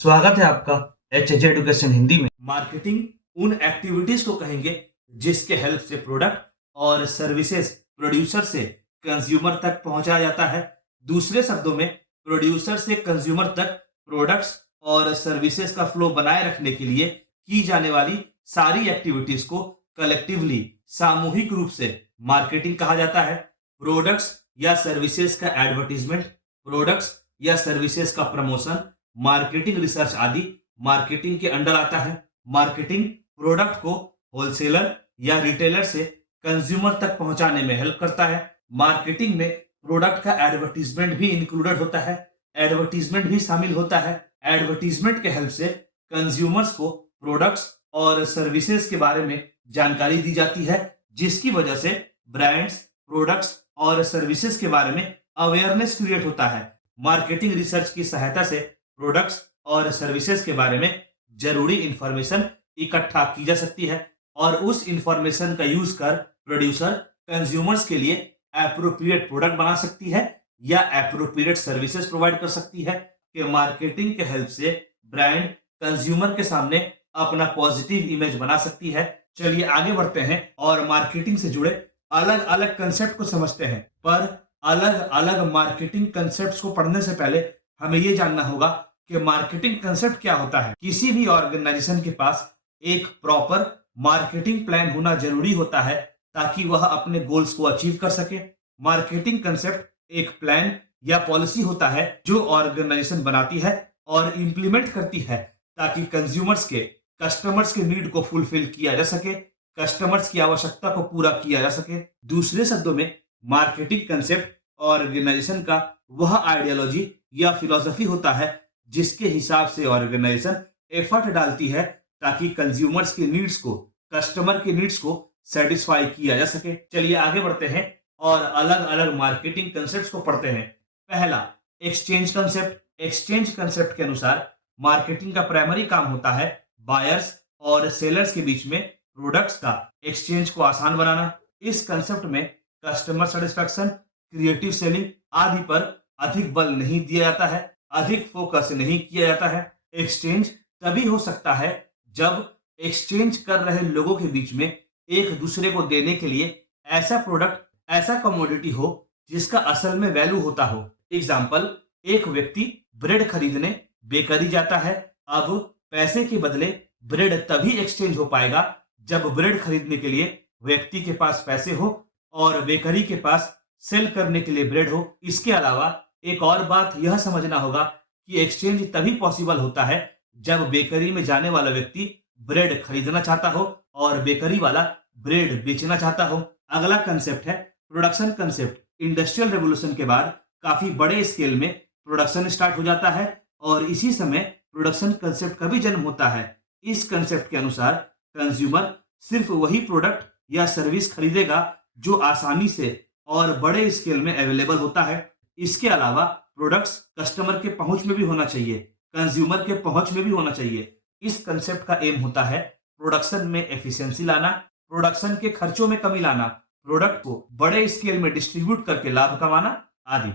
स्वागत है आपका एच एजुकेशन हिंदी में। मार्केटिंग उन एक्टिविटीज को कहेंगे जिसके हेल्प से प्रोडक्ट और सर्विसेज प्रोड्यूसर से कंज्यूमर तक पहुंचाया जाता है। दूसरे शब्दों में, प्रोड्यूसर से कंज्यूमर तक प्रोडक्ट्स और सर्विसेज का फ्लो बनाए रखने के लिए की जाने वाली सारी एक्टिविटीज को कलेक्टिवली सामूहिक रूप से मार्केटिंग कहा जाता है। प्रोडक्ट्स या सर्विसेज का एडवर्टीजमेंट, प्रोडक्ट्स या सर्विसेज का प्रमोशन, मार्केटिंग रिसर्च आदि मार्केटिंग के अंडर आता है। मार्केटिंग प्रोडक्ट को होलसेलर या रिटेलर से कंज्यूमर तक पहुंचाने में हेल्प करता है। मार्केटिंग में प्रोडक्ट का एडवर्टीजमेंट भी इंक्लूडेड होता है, एडवर्टीजमेंट भी शामिल होता है। एडवर्टीजमेंट के हेल्प से कंज्यूमर्स को प्रोडक्ट्स और सर्विसेज के बारे में जानकारी दी जाती है, जिसकी वजह से ब्रांड्स, प्रोडक्ट्स और सर्विसेज के बारे में अवेयरनेस क्रिएट होता है। मार्केटिंग रिसर्च की सहायता से प्रोडक्ट्स और सर्विसेज के बारे में जरूरी इंफॉर्मेशन इकट्ठा की जा सकती है और उस इंफॉर्मेशन का यूज कर प्रोड्यूसर कंज्यूमर्स के लिए एप्रोप्रिएट प्रोडक्ट बना सकती है या एप्रोप्रिएट सर्विसेज प्रोवाइड कर सकती है। कि मार्केटिंग के हेल्प से ब्रांड कंज्यूमर के सामने अपना पॉजिटिव इमेज बना सकती है। चलिए आगे बढ़ते हैं और मार्केटिंग से जुड़े अलग अलग कंसेप्ट को समझते हैं। पर अलग अलग मार्केटिंग कंसेप्ट्स को पढ़ने से पहले हमें यह जानना होगा कि मार्केटिंग कंसेप्ट क्या होता है। किसी भी ऑर्गेनाइजेशन के पास एक प्रॉपर मार्केटिंग प्लान होना जरूरी होता है ताकि वह अपने गोल्स को अचीव कर सके। मार्केटिंग कंसेप्ट एक प्लान या पॉलिसी होता है जो ऑर्गेनाइजेशन बनाती है और इंप्लीमेंट करती है ताकि कंज्यूमर्स के, कस्टमर्स के नीड को फुलफिल किया जा सके, कस्टमर्स की आवश्यकता को पूरा किया जा सके। दूसरे शब्दों में, मार्केटिंग कंसेप्ट ऑर्गेनाइजेशन का वह आइडियोलॉजी या फिलॉसफी होता है जिसके हिसाब से ऑर्गेनाइजेशन एफर्ट डालती है ताकि कंज्यूमर्स के नीड्स को, कस्टमर के नीड्स को सेटिस्फाई किया जा सके। चलिए आगे बढ़ते हैं और अलग अलग मार्केटिंग कंसेप्ट्स को पढ़ते हैं। पहला, एक्सचेंज कंसेप्ट। एक्सचेंज कंसेप्ट के अनुसार मार्केटिंग का प्राइमरी काम होता है बायर्स और सेलर्स के बीच में प्रोडक्ट्स का एक्सचेंज को आसान बनाना। इस कंसेप्ट में कस्टमर सेटिस्फैक्शन, क्रिएटिव सेलिंग आदि पर अधिक बल नहीं दिया जाता है, अधिक फोकस नहीं किया जाता है। एक्सचेंज तभी हो सकता है जब एक्सचेंज कर रहे लोगों के बीच में एक दूसरे को देने के लिए ऐसा प्रोडक्ट, ऐसा कमोडिटी हो जिसका असल में वैल्यू होता हो। एग्जाम्पल, एक व्यक्ति ब्रेड खरीदने बेकरी जाता है। अब पैसे के बदले ब्रेड तभी एक्सचेंज हो पाएगा जब ब्रेड खरीदने के लिए व्यक्ति के पास पैसे हो और बेकरी के पास सेल करने के लिए ब्रेड हो। इसके अलावा एक और बात यह समझना होगा कि एक्सचेंज तभी पॉसिबल होता है जब बेकरी में जाने वाला व्यक्ति ब्रेड खरीदना चाहता हो और बेकरी वाला ब्रेड बेचना चाहता हो। अगला कंसेप्ट है प्रोडक्शन कंसेप्ट। इंडस्ट्रियल रेवोल्यूशन के बाद काफी बड़े स्केल में प्रोडक्शन स्टार्ट हो जाता है और इसी समय प्रोडक्शन कंसेप्ट का भी जन्म होता है। इस कंसेप्ट के अनुसार कंज्यूमर सिर्फ वही प्रोडक्ट या सर्विस खरीदेगा जो आसानी से और बड़े स्केल में अवेलेबल होता है। इसके अलावा प्रोडक्ट्स कस्टमर के पहुंच में भी होना चाहिए, कंज्यूमर के पहुंच में भी होना चाहिए। इस कंसेप्ट का एम होता है प्रोडक्शन में एफिशिएंसी लाना, प्रोडक्शन के खर्चों में कमी लाना, प्रोडक्ट को बड़े स्केल में डिस्ट्रीब्यूट करके लाभ कमाना आदि।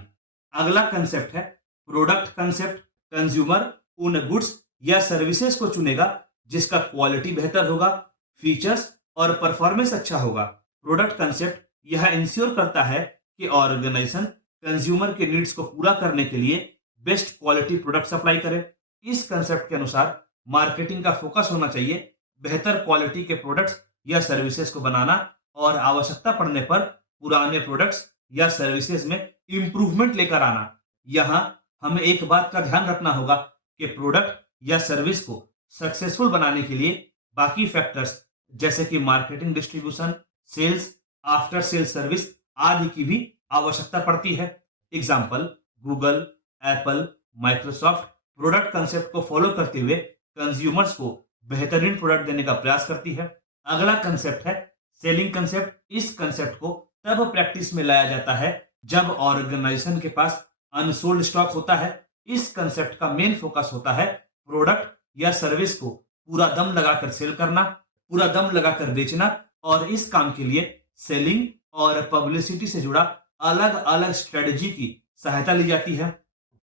अगला कंसेप्ट है प्रोडक्ट कंसेप्ट। कंज्यूमर उन गुड्स या सर्विसेज को चुनेगा जिसका क्वालिटी बेहतर होगा, फीचर्स और परफॉर्मेंस अच्छा होगा। प्रोडक्ट कंसेप्ट यह इंश्योर करता है कि ऑर्गेनाइजेशन कंज्यूमर के नीड्स को पूरा करने के लिए बेस्ट क्वालिटी प्रोडक्ट सप्लाई करे। इस कंसेप्ट के अनुसार मार्केटिंग का फोकस होना चाहिए बेहतर क्वालिटी के प्रोडक्ट्स या सर्विसेज को बनाना और आवश्यकता पड़ने पर पुराने प्रोडक्ट्स या सर्विसेज में इंप्रूवमेंट लेकर आना। यहाँ हमें एक बात का ध्यान रखना होगा कि प्रोडक्ट या सर्विस को सक्सेसफुल बनाने के लिए बाकी फैक्टर्स जैसे कि marketing, distribution, sales, after sale service आदि की भी आवश्यकता पड़ती है। Example, Google, Apple, Microsoft product concept को फॉलो करते हुए कंज्यूमर्स को बेहतरीन प्रोडक्ट देने का प्रयास करती है। अगला कंसेप्ट है सेलिंग कंसेप्ट। इस कंसेप्ट को तब प्रैक्टिस में लाया जाता है जब ऑर्गेनाइजेशन के पास अनसोल्ड स्टॉक होता है। इस कंसेप्ट का मेन फोकस होता है प्रोडक्ट या सर्विस को पूरा दम लगाकर सेल करना, पूरा दम लगाकर बेचना और इस काम के लिए सेलिंग और पब्लिसिटी से जुड़ा अलग अलग स्ट्रेटजी की सहायता ली जाती है।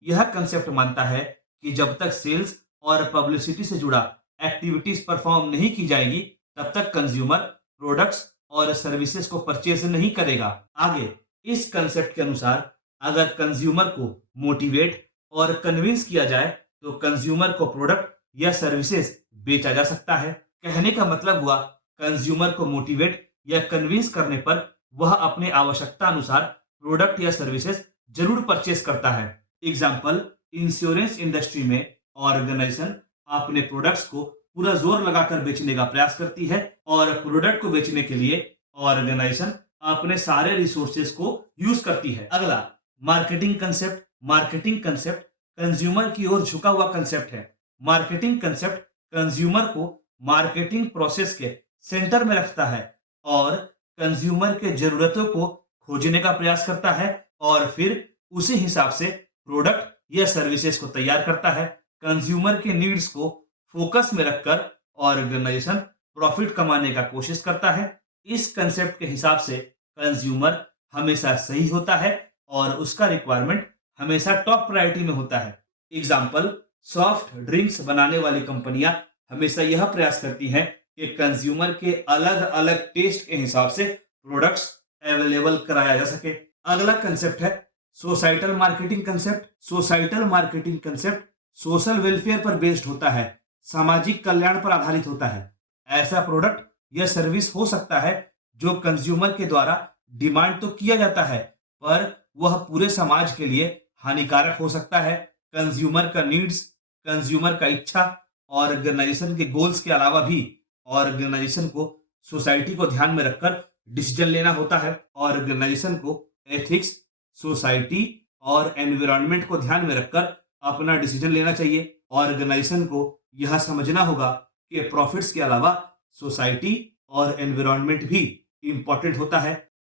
यह कंसेप्ट मानता है कि जब तक सेल्स और पब्लिसिटी से जुड़ा एक्टिविटीज परफॉर्म नहीं की जाएगी, तब तक कंज्यूमर प्रोडक्ट्स और सर्विसेज को परचेज नहीं करेगा। आगे इस कंसेप्ट के अनुसार अगर कंज्यूमर को मोटिवेट और कन्विंस किया जाए तो कंज्यूमर को प्रोडक्ट या सर्विसेज बेचा जा सकता है। कहने का मतलब हुआ, कंज्यूमर को मोटिवेट या कन्विंस करने पर वह अपने आवश्यकता अनुसार प्रोडक्ट या सर्विसेज जरूर परचेस करता है। एग्जाम्पल, इंश्योरेंस इंडस्ट्री में ऑर्गेनाइजेशन अपने प्रोडक्ट्स को पूरा जोर लगाकर बेचने का प्रयास करती है और प्रोडक्ट को बेचने के लिए ऑर्गेनाइजेशन अपने सारे रिसोर्सेज को यूज करती है। अगला marketing concept. Marketing concept consumer की ओर झुका हुआ कंसेप्ट है। मार्केटिंग कंसेप्ट कंज्यूमर को मार्केटिंग प्रोसेस के सेंटर में रखता है और कंज्यूमर के जरूरतों को खोजने का प्रयास करता है और फिर उसी हिसाब से प्रोडक्ट या सर्विसेज को तैयार करता है। कंज्यूमर के नीड्स को फोकस में रखकर ऑर्गेनाइजेशन प्रॉफिट कमाने का कोशिश करता है। इस कंसेप्ट के हिसाब से कंज्यूमर हमेशा सही होता है और उसका रिक्वायरमेंट हमेशा टॉप प्रायोरिटी में होता है। एग्जाम्पल, सॉफ्ट ड्रिंक्स बनाने वाली कंपनियां हमेशा यह प्रयास करती हैं कि कंज्यूमर के अलग अलग टेस्ट के हिसाब से प्रोडक्ट्स अवेलेबल कराया जा सके। अगला कंसेप्ट है societal marketing concept. Societal marketing concept social welfare पर बेस्ड होता है, सामाजिक कल्याण पर आधारित होता है। ऐसा प्रोडक्ट या सर्विस हो सकता है जो कंज्यूमर के द्वारा डिमांड तो किया जाता है पर वह पूरे समाज के लिए हानिकारक हो सकता है। कंज्यूमर का नीड्स, कंज्यूमर का इच्छा, ऑर्गेनाइजेशन के गोल्स के अलावा भी ऑर्गेनाइजेशन को सोसाइटी को ध्यान में रखकर डिसीजन लेना होता है। ऑर्गेनाइजेशन को एथिक्स, सोसाइटी और एनवायरनमेंट को ध्यान में रखकर अपना डिसीजन लेना चाहिए। ऑर्गेनाइजेशन को यह समझना होगा कि प्रॉफिट्स के अलावा सोसाइटी और एनवायरनमेंट भी इंपॉर्टेंट होता है।